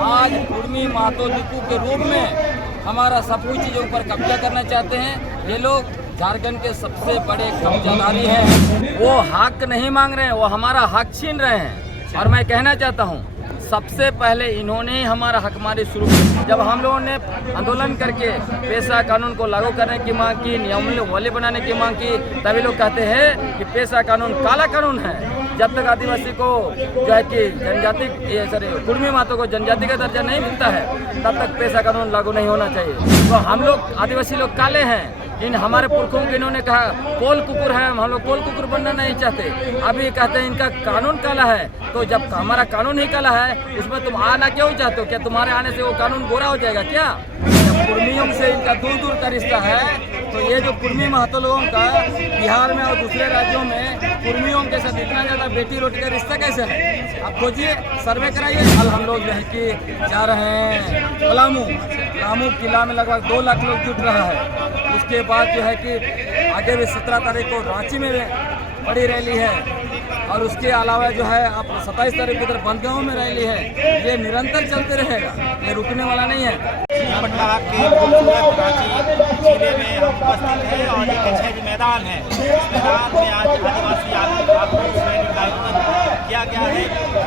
आज कुर्मी महतो दिकू के रूप में हमारा सब कुछ चीज़ों पर कब्जा करना चाहते हैं। ये लोग झारखंड के सबसे बड़े कब्जाधारी हैं। वो हक नहीं मांग रहे हैं, वो हमारा हक छीन रहे हैं। और मैं कहना चाहता हूँ, सबसे पहले इन्होंने ही हमारा हक मारी शुरू की। जब हम लोगों ने आंदोलन करके पेशा कानून को लागू करने की मांग की, नियमावली बनाने की मांग की, तभी लोग कहते हैं कि पेशा कानून काला कानून है। जब तक आदिवासी को जो है कि कुर्मी महतो को जनजाति का दर्जा नहीं मिलता है, तब तक पेशा कानून लागू नहीं होना चाहिए। तो हम लोग आदिवासी लोग काले हैं। इन हमारे पुरखों के इन्होंने कहा कोल कुकुर है, हम लोग कोल कुकुर बनना नहीं चाहते। अभी कहते हैं इनका कानून काला है, तो जब हमारा कानून ही काला है, उसमें तुम आना क्यों चाहते हो? क्या तुम्हारे आने से वो कानून गोरा हो जाएगा क्या? कुर्मियों से इनका दूर दूर का रिश्ता है। तो ये जो कुर्मी महतो लोगों का बिहार में और दूसरे राज्यों में कुर्मियों के साथ इतना ज़्यादा बेटी रोटी का रिश्ता कैसे है? आप खोजिए, सर्वे कराइए। कल हम लोग जो है कि जा रहे हैं पलामू किला में लगभग 2 लाख लोग जुट रहा है। उसके बाद जो है कि आगे भी 17 तारीख को रांची में बड़ी रैली है, और उसके अलावा जो है आप 27 तारीख की तरफ बंदगांव में रैली है। ये निरंतर चलते रहेगा, ये रुकने वाला नहीं है। पटना के खूबसूरत रांची जिले में हम उपस्थित हैं और एक कचहरी मैदान है। इस मैदान में आज आदिवासी आंदोलन किया गया है।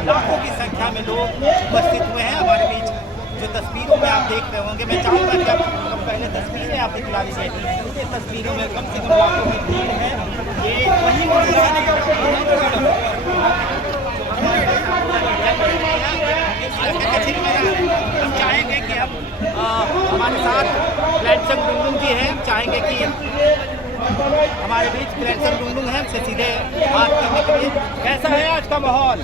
लाखों की संख्या में लोग उपस्थित हुए हैं। हमारे बीच जो तस्वीरों में आप देख रहे होंगे, मैं चाहूँगा कि आप पहले तस्वीरें आप दिखला दीजिए। ये तस्वीरों में कम से कम लाखों की भीड़ है। ये वही हम चाहेंगे कि हम हमारे साथ प्लेटसम डुंगडुंग जी हैं। हम चाहेंगे कि हमारे बीच प्लेटसम डुंगडुंग है, हमसे सीधे बात करने के लिए। कैसा है आज का माहौल?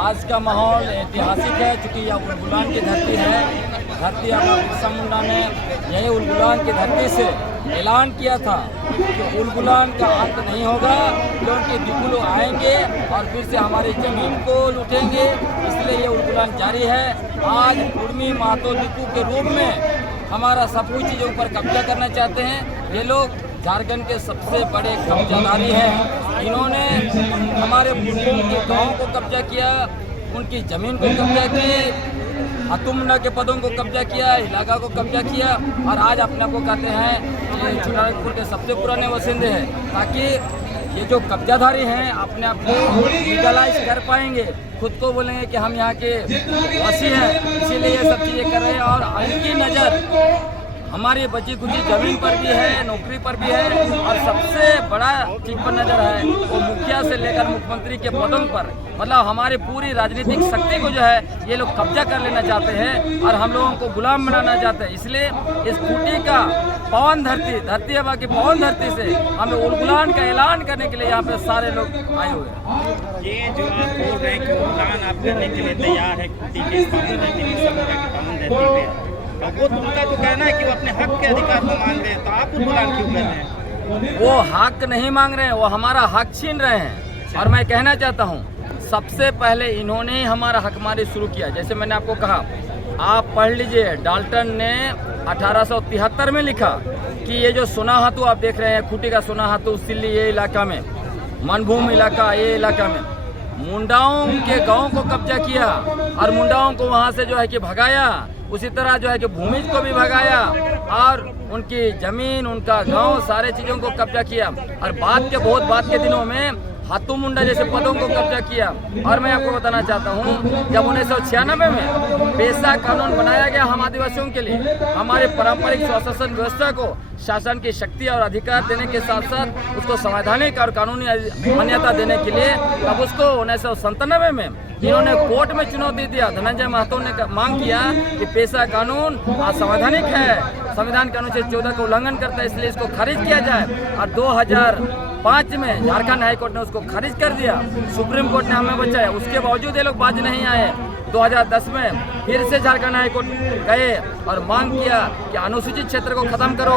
आज का माहौल ऐतिहासिक है, क्योंकि यह उलगुलान की धरती है। धरती बिरसा मुंडा ने यही उलगुलान की धरती से ऐलान किया था कि उलगुलान का अंत नहीं होगा, क्योंकि दिकू लोग आएंगे और फिर से हमारी ज़मीन को लूटेंगे। इसलिए ये उलगुलान जारी है। आज कुर्मी महतो दिकू के रूप में हमारा सब कुछ चीज़ों पर कब्जा करना चाहते हैं। ये लोग झारखंड के सबसे बड़े कब्जाधारी हैं। इन्होंने हमारे पुरखों के गाँव को कब्जा किया, उनकी ज़मीन को कब्जा की, हाथू मुंडा के पदों को कब्जा किया, इलाका को कब्जा किया, और आज अपने को कहते हैं ये छोटानागपुर के सबसे पुराने वसिंदे हैं। ताकि ये जो कब्जाधारी हैं अपने आप को लीगलाइज कर पाएंगे, खुद को बोलेंगे कि हम यहाँ के वासी हैं, इसीलिए ये सब चीज़ें कर रहे हैं। और उनकी नज़र हमारी बची कुची जमीन पर भी है, नौकरी पर भी है, और सबसे बड़ा चीज पर नजर है वो मुखिया से लेकर मुख्यमंत्री के पदों पर। मतलब हमारी पूरी राजनीतिक शक्ति को जो है ये लोग कब्जा कर लेना चाहते हैं और हम लोगों को गुलाम बनाना चाहते हैं। इसलिए इस खूंटी का पवन धरती हवा की पवन धरती से हमें उलगुलान का ऐलान करने के लिए यहाँ पे सारे लोग आए हुए हैं। ये जो आप बोल रहे हैं कि उलगुलान आप करने के लिए तैयार है खूंटी के पवन धरती पे, वो उनका तो कहना है कि वो अपने हक के अधिकार को मांग रहे हैं, तो आप उलगुलान क्यों कर रहे हैं? वो हक नहीं मांग रहे हैं, वो हमारा हक छीन रहे हैं। और मैं कहना चाहता हूँ, सबसे पहले इन्होंने ही हमारा हक मारी शुरू किया। जैसे मैंने आपको कहा, आप पढ़ लीजिए, डाल्टन ने 1873 में लिखा कि ये जो सोना हाथू आप देख रहे हैं, खूंटी का सोना हाथू सिल्ली, ये इलाका में, मनभूम इलाका, ये इलाका में मुंडाओं के गाँव को कब्जा किया और मुंडाओं को वहाँ से जो है कि भगाया। उसी तरह जो है कि भूमिज को भी भगाया और उनकी जमीन, उनका गांव, सारे चीज़ों को कब्जा किया। और बहुत बाद के दिनों में हाथू मुंडा जैसे पदों को कब्जा किया। और मैं आपको बताना चाहता हूँ, जब 1996 में पेशा कानून बनाया गया हम आदिवासियों के लिए, हमारे पारंपरिक स्वशासन व्यवस्था को शासन की शक्ति और अधिकार देने के साथ साथ उसको संवैधानिक और कानूनी मान्यता देने के लिए, तब उसको 1997 में इन्होंने कोर्ट में चुनौती दिया। धनंजय महतो ने मांग किया कि पेशा कानून असंवैधानिक है, संविधान के अनुच्छेद 14 का उल्लंघन करता है, इसलिए इसको खारिज किया जाए। और 2005 में झारखंड हाईकोर्ट ने उसको खारिज कर दिया। सुप्रीम कोर्ट ने हमें बचाया, उसके बावजूद ये लोग बाज नहीं आए। 2010 में फिर से झारखंड हाईकोर्ट गए और मांग किया कि अनुसूचित क्षेत्र को खत्म करो,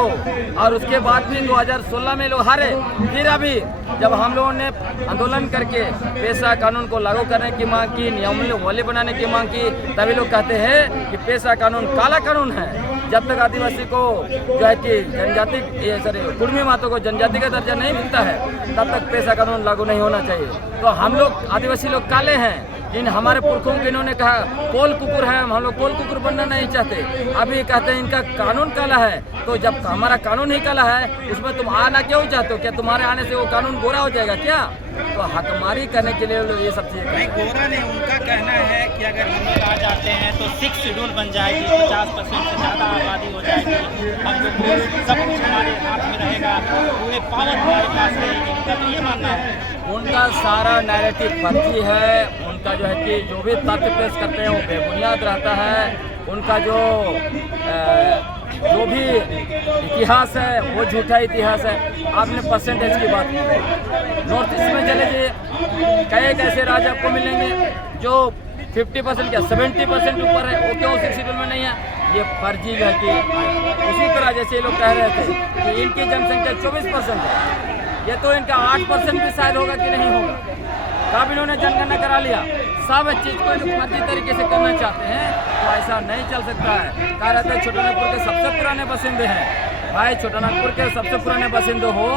और उसके बाद भी 2016 में लोग हारे। फिर अभी जब हम लोगों ने आंदोलन करके पेशा कानून को लागू करने की मांग की, नियमावली बनाने की मांग की, तभी लोग कहते हैं कि पेशा कानून काला कानून है। जब तक आदिवासी को जो है कि कुर्मी महतो को जनजाति का दर्जा नहीं मिलता है, तब तक पेशा कानून लागू नहीं होना चाहिए। तो हम लोग आदिवासी लोग काले हैं। इन हमारे पुरखों के इन्होंने कहा कोल कुकुर है, हम लोग कोल कुकुर बनना नहीं चाहते। अभी कहते हैं इनका कानून काला है, तो जब हमारा कानून ही काला है उसमें तुम आना क्यों चाहते हो? क्या तुम्हारे आने से वो कानून गोरा हो जाएगा क्या? तो हकमारी करने के लिए लोग ये सब चीज़ें भाई गोरा ने उनका कहना है कि अगर हम लोग आ जाते हैं तो 6 शेड्यूल बन जाएगी, 50% से ज़्यादा आबादी हो जाएगी, हम लोग को सब कुछ हमारे हाथ में रहेगा, पूरे पावर हमारे पास रहेगी। उनका तो ये मानना है। उनका सारा नैरेटिव फर्जी है। उनका जो है कि जो भी तथ्य पेश करते हैं वो बेबुनियाद रहता है। उनका जो भी इतिहास है वो झूठा इतिहास है। आपने परसेंटेज की बात की, नॉर्थ ईस्ट में चले जाइए, कई ऐसे राज्य आपको मिलेंगे जो 50% क्या 70% ऊपर है, वो क्यों 6 शेड्यूल में नहीं है? ये फर्जी है कि उसी तरह जैसे लोग कह रहे थे कि इनकी जनसंख्या 24% है, ये तो इनका 8% भी शायद होगा कि नहीं होगा। कब इन्होंने जनगणना करा लिया, सब चीज़ को फर्जी तरीके से करना चाहते हैं, तो ऐसा नहीं चल सकता है। कह रहे थे छोटानागपुर के सबसे पुराने बासिंदे हैं। भाई छोटानागपुर के सबसे पुराने बासिंदे हो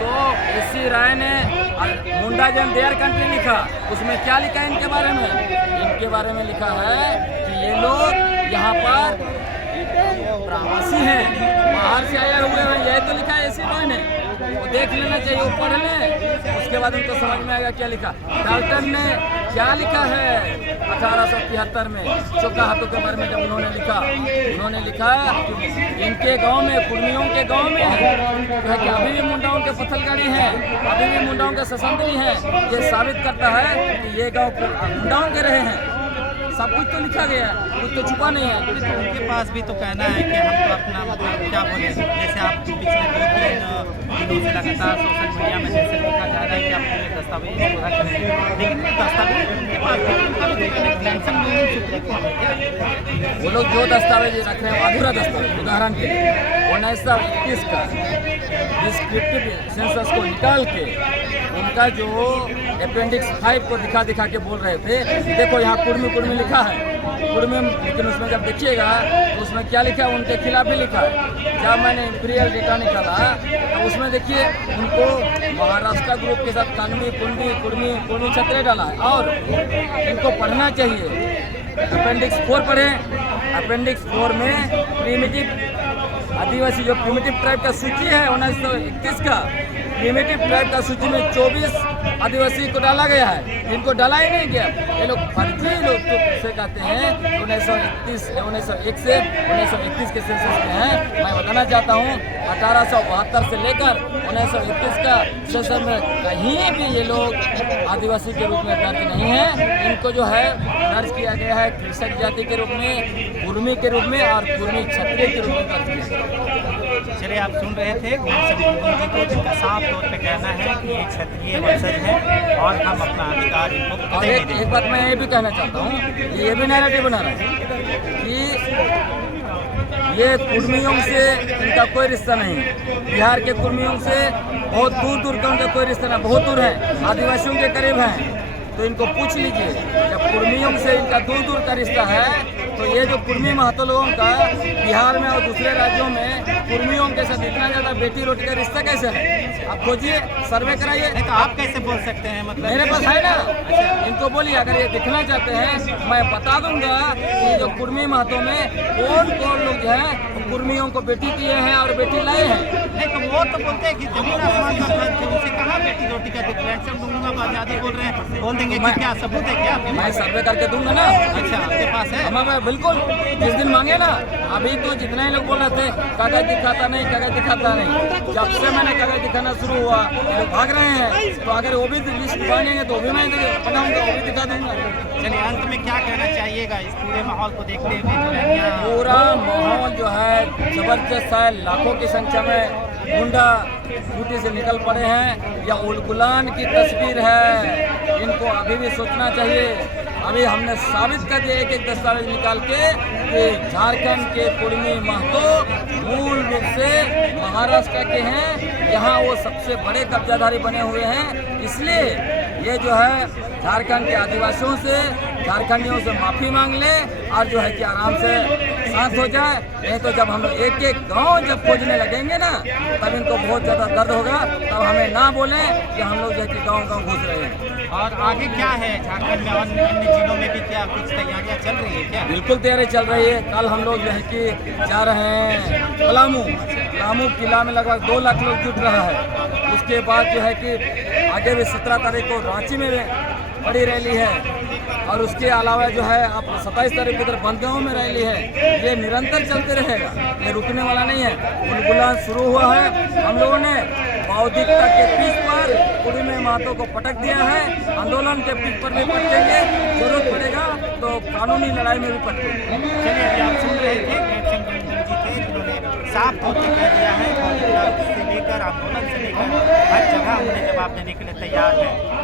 तो एस.सी. राय ने मुंडा जन देयर कंट्री लिखा, उसमें क्या लिखा है इनके बारे में? इनके बारे में लिखा है कि ये लोग यहाँ पर प्रवासी हैं, बाहर से आए हुए हैं, यही तो लिखा है एस.सी. राय ने। वो देख लेना चाहिए, वो पढ़ लें, उसके बाद उनको समझ में आएगा क्या लिखा। डाल्टन ने क्या लिखा है 1873 में चौकाहातों के बारे में जब उन्होंने लिखा इनके गांव में, कुर्मियों के गांव में है कि अभी भी मुंडाओं के पत्थलगाड़ी हैं, अभी भी मुंडाओं के ससंदरी हैं। ये साबित करता है कि ये गाँव मुंडाओं के रहे हैं। सब कुछ तो लिखा गया है, कुछ तो छुपा नहीं है। तो उनके पास भी तो कहना है कि हम तो अपना मतलब क्या बोले, जैसे आप पिछले 2-3 दिनों से लगातार सोशल मीडिया में जैसे देखा जा रहा है कि आप पूरे दस्तावेज को रख रहे हैं, लेकिन दस्तावेज उनके पास वो लोग जो दस्तावेज रख रहे हैं अधूरा दस्तावेज। उदाहरण के लिए 1921 का डिस्क्रिप्टिव सेंसस को निकाल के उनका जो अपेंडिक्स 5 को दिखा के बोल रहे थे, देखो यहाँ कुर्मी लिखा है, कुर्मी, लेकिन उसमें जब देखिएगा तो उसमें क्या लिखा है, उनके खिलाफ भी लिखा है। जब मैंने इंपीरियल डेटा निकाला तो उसमें देखिए उनको महाराष्ट्र ग्रुप के साथ कानवी, कुर्मी छतरे डाला है। और इनको पढ़ना चाहिए, अपेंडिक्स 4 पढ़ें। अपेंडिक्स 4 में प्रीमिटिव आदिवासी जो प्रीमिटिव ट्राइब का सूची है 1921 का, प्रीमिटिव ट्राइब का सूची में 24 आदिवासी को डाला गया है, इनको डाला ही नहीं गया। ये लोग फर्जी लोग तो से कहते हैं 1901 से 1921 के सेंसस में हैं। मैं बताना चाहता हूँ 1872 से लेकर 1921 का सेंसस में कहीं भी ये लोग आदिवासी के रूप में दर्ज नहीं है। इनको जो है दर्ज किया गया है कृषक जाति के रूप में, कुर्मी के रूप में और कुर्मी क्षत्रिय के रूप में दर्ज किया गया। चलिए, आप सुन रहे थे जी को, जिनका साफ तौर पे कहना है कि ये क्षत्रिय वंशज है और हम अपना अधिकार इनको और एक बात मैं ये भी कहना चाहता हूँ, ये भी नैरेटिव बना रहा है कि ये कुर्मियों से इनका कोई रिश्ता नहीं है। बिहार के कुर्मियों से बहुत दूर का उनका कोई रिश्ता नहीं, बहुत दूर है, आदिवासियों के करीब हैं। तो इनको पूछ लीजिए, जब कुर्मियों से इनका दूर का रिश्ता है तो ये जो कुर्मी महतो लोगों का बिहार में और दूसरे राज्यों में कुर्मियों के साथ इतना ज़्यादा बेटी रोटी का रिश्ता कैसे है? आप खोजिए, सर्वे कराइए। तो आप कैसे बोल सकते हैं? मतलब मेरे पास है ना, इनको बोलिए, अगर ये दिखना चाहते हैं मैं बता दूंगा कि जो कुर्मी महतो में कौन लोग जो है कुर्मियों को बेटी दिए हैं और बेटी लाए हैं। नहीं तो वो तो बोलते हैं कि जमीन आसमान का फर्क है, उनसे कहाँ बेटी रोटी का डिक्लेरेशन दूंगा, आज़ादी बोल रहे हैं, बोल देंगे कि क्या सबूत है क्या? मैं सर्वे करके दूंगा ना। अच्छा, आपके पास है? हमारे बिल्कुल, जिस दिन मांगे ना। अभी तो जितने लोग बोल रहे थे कागज दिखाता नहीं, जब से मैंने कागज दिखाना शुरू हुआ लोग भाग रहे हैं। तो अगर वो भी लिस्ट बनेंगे तो भी मैं बनाऊंगा, वो भी दिखा दूंगा। चलिए, अंत में क्या कहना चाहिएगा इस पूरे माहौल को देखते हुए? पूरा माहौल जो है जबरदस्त है। लाखों की संख्या में गुंडा ड्यूटी से निकल पड़े हैं। यह उलगुलान की तस्वीर है, इनको अभी भी सोचना चाहिए। अभी हमने साबित कर दिया एक दस्तावेज निकाल के कि झारखंड के कुर्मी महतो मूल रूप से महाराष्ट्र के हैं, यहाँ वो सबसे बड़े कब्जाधारी बने हुए हैं। इसलिए ये जो है झारखंड के आदिवासियों से, झारखंडियों से माफ़ी मांग ले और जो है कि आराम से शांत हो जाए। नहीं तो जब हम लोग एक गांव जब खोजने लगेंगे ना, तब इनको बहुत ज़्यादा दर्द होगा। तब हमें ना बोलें कि हम लोग जो है कि गाँव घुस रहे हैं। और आगे क्या है झारखंड में और अन्य जिलों में भी क्या कुछ तैयारियां चल रही है क्या? बिल्कुल तैयारी चल रही है। कल हम लोग जो है कि जा रहे हैं पलामू किला में लगभग 2 लाख लोग जुट रहा है। उसके बाद जो है कि आगे भी 17 तारीख को रांची में बड़ी रैली है और उसके अलावा जो है आप 27 तारीख को इधर बंदगांव में रैली है। ये निरंतर चलते रहेगा, ये रुकने वाला नहीं है। बुलबुलान शुरू हुआ है, हम लोगों ने बौद्धिकता के पीठ पर कुड़ी में महतो को पटक दिया है। आंदोलन के पीठ पर भी पटकेंगे, जरूरत पड़ेगा तो कानूनी लड़ाई में भी पटकेंगे। चलिए, अभी आप सुन रहे थे कैप्टन रंजन जी थे जिन्होंने साफ तौर पर कह दिया है और से लेकर आंदोलन से लेकर हर जगह उन्हें जवाब देने के लिए तैयार है।